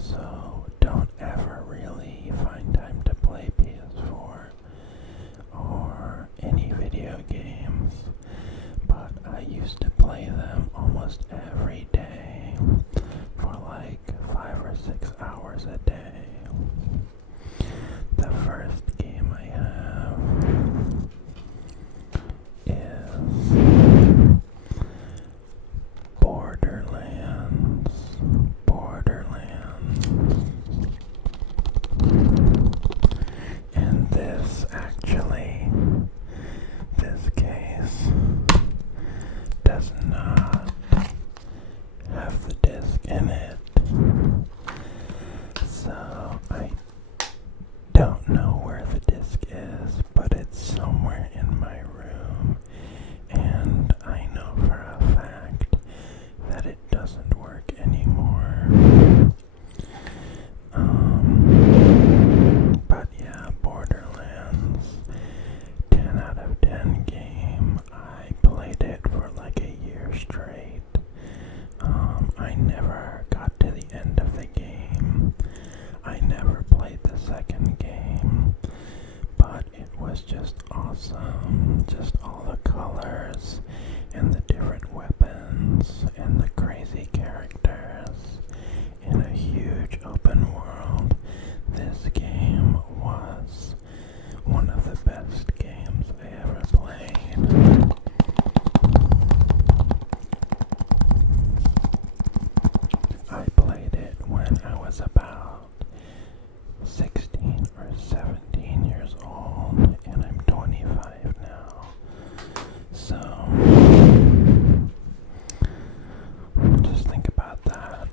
also don't ever really find time to play PS4 or any video games, but I used to play them almost every day for like 5 or 6 hours a day. The first game I have is Borderlands. And this case does not have the disc in it. So I don't know where the disc is, but it's somewhere in my room, and I know for a fact that it doesn't work anymore. But yeah, Borderlands, 10 out of 10 game. I played it for like a year straight. I never got to the end of the game. I never played the second game, but it was just awesome. Just all the colors and the different weapons and the crazy characters in a huge open world. This game was one of the best games I ever played. I played it when I was about 16 or 17 years old, and I'm 25 now. So, just think about that.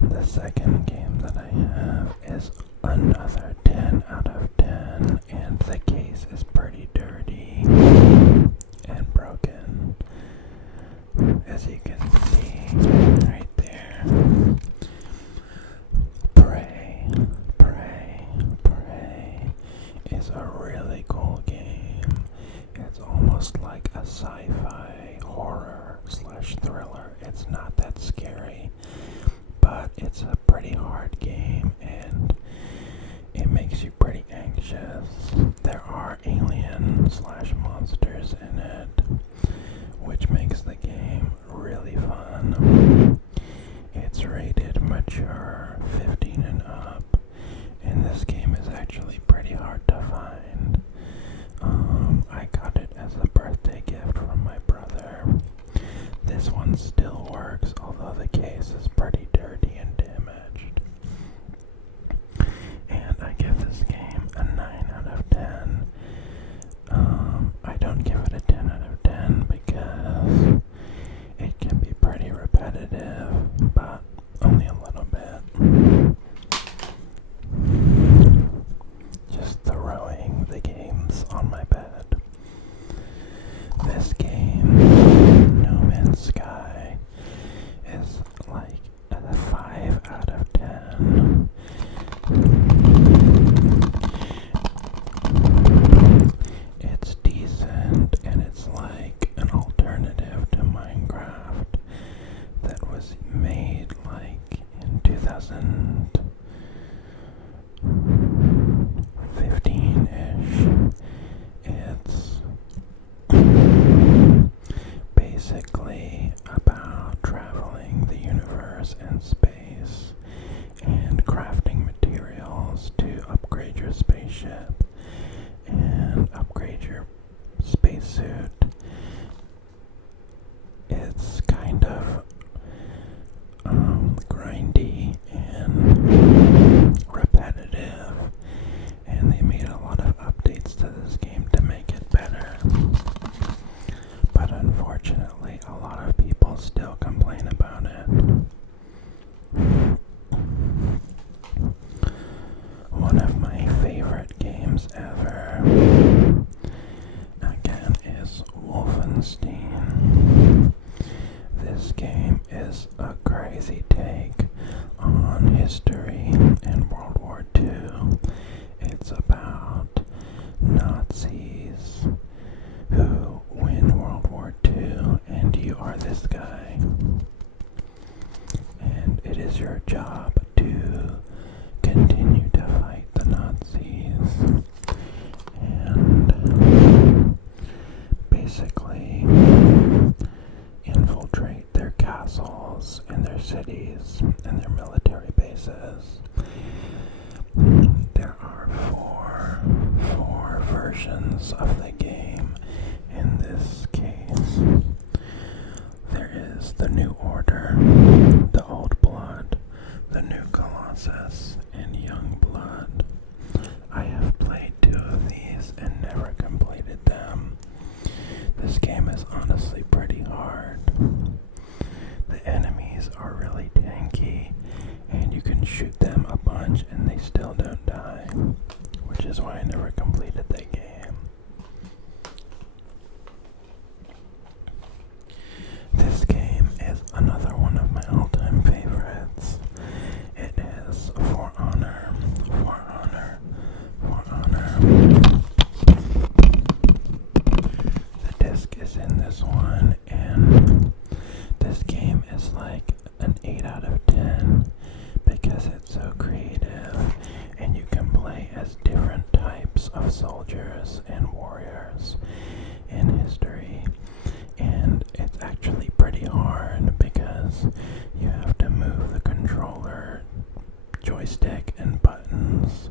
The second game that I have is another 10 out of 10, and the case is pretty dirty and broken, as you can see right there. Prey is a really cool game. It's almost like a sci-fi horror slash thriller. It's not that scary, but it's a pretty hard game and it makes you pretty anxious. There are alien slash monsters in it, which makes the game really fun. It's rated mature 15 and up, and this game is actually pretty hard to find. I got it as a birthday gift from my brother. This one still works, although the case is pretty dirty and damaged. And I give this game a 9 out of 10. I don't give it a 10 out of 10 because it can be pretty repetitive, but only a little bit. Just throwing the games on my bed. This game, No Man's Sky, is like a 5 out of 10. It's decent, and it's like an alternative to Minecraft that was made like in 2015-ish. It's basically about traveling the universe and space and crafting materials to upgrade your spaceship and upgrade your spacesuit. It's kind of grindy and repetitive, and they made a lot of updates to this game to make it better. But unfortunately, a lot of people still complain about it. One of my favorite games ever, again, is Wolfenstein. This game is a crazy take on history and World War II. It's about Nazis who win World War II, and you are this guy. is your job to continue to fight the Nazis and basically infiltrate their castles and their cities and their military bases. There are four versions of the game in this case. There is the New Order, the Old Blood, the New Colossus, and Young Blood. I have played 2 of these and never completed them. This game is honestly pretty hard. The enemies are really tanky, and you can shoot them a bunch and they still don't die, which is why I never completed the game. This game is another one of my all-time favorites. It is For Honor, For Honor, For Honor. The disc is in this one, and this game is like an 8 out of 10 because it's so creative, and you can play as different types of soldiers and warriors in history. And it's actually pretty hard because you have to move the controller, joystick, and buttons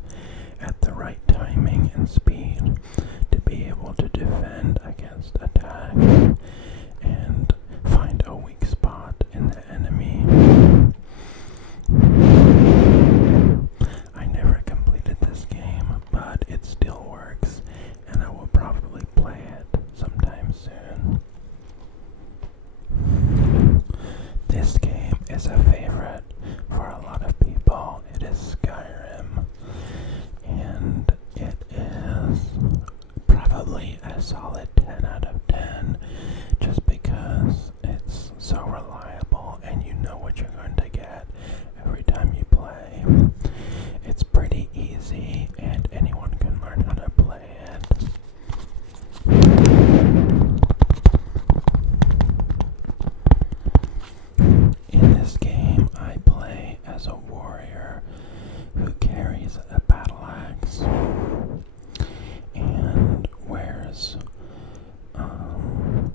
at the right timing and speed to be able to defend against attacks and find a weak spot in the enemy. I never completed this game, but it still works, and I will probably play it sometime soon. This game is a favorite for a lot of people. It is Skyrim, and it is probably a solid 10 out of 10 just because it's so reliable and you know what you're going to get every time you play. It's pretty easy and anyone can learn how to play it. In this game, I play as a warrior who carries a battle axe and wears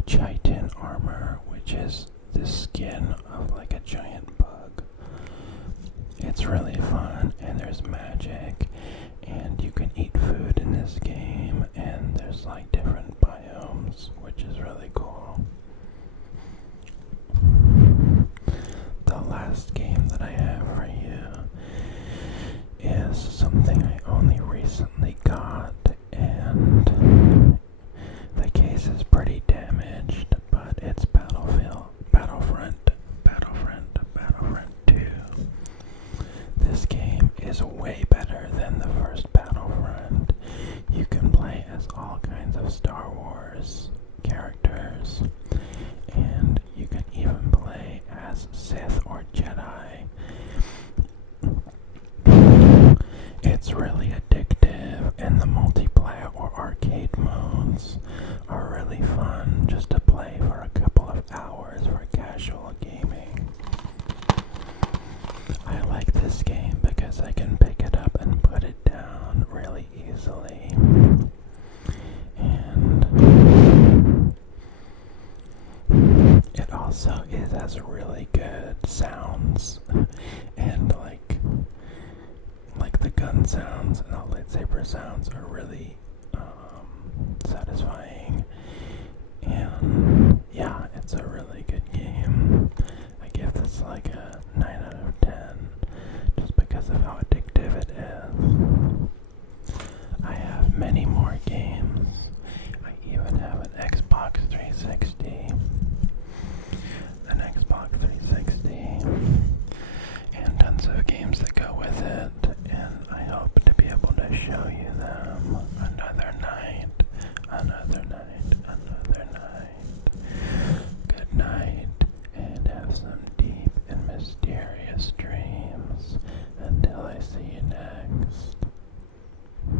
chitin armor, which is the skin of like a giant bug. It's really fun, and there's magic, and you can eat food in this game, and there's like different biomes, which is really cool. The last game that I have for you is something I only recently got, and the case is pretty damaged, but it's Battlefront 2. This game is way better than the first Battlefront. You can play as all kinds of Star Wars characters, and you can even play as Sith or Jedi. It's really addictive, and the multiplayer or arcade modes are really fun just to play for a couple of hours for casual gaming. I like this game because I can pick it up and put it down really easily. And it also has really good sounds and like the gun sounds and the lightsaber sounds are really satisfying, and yeah, it's a really good game. I give this like a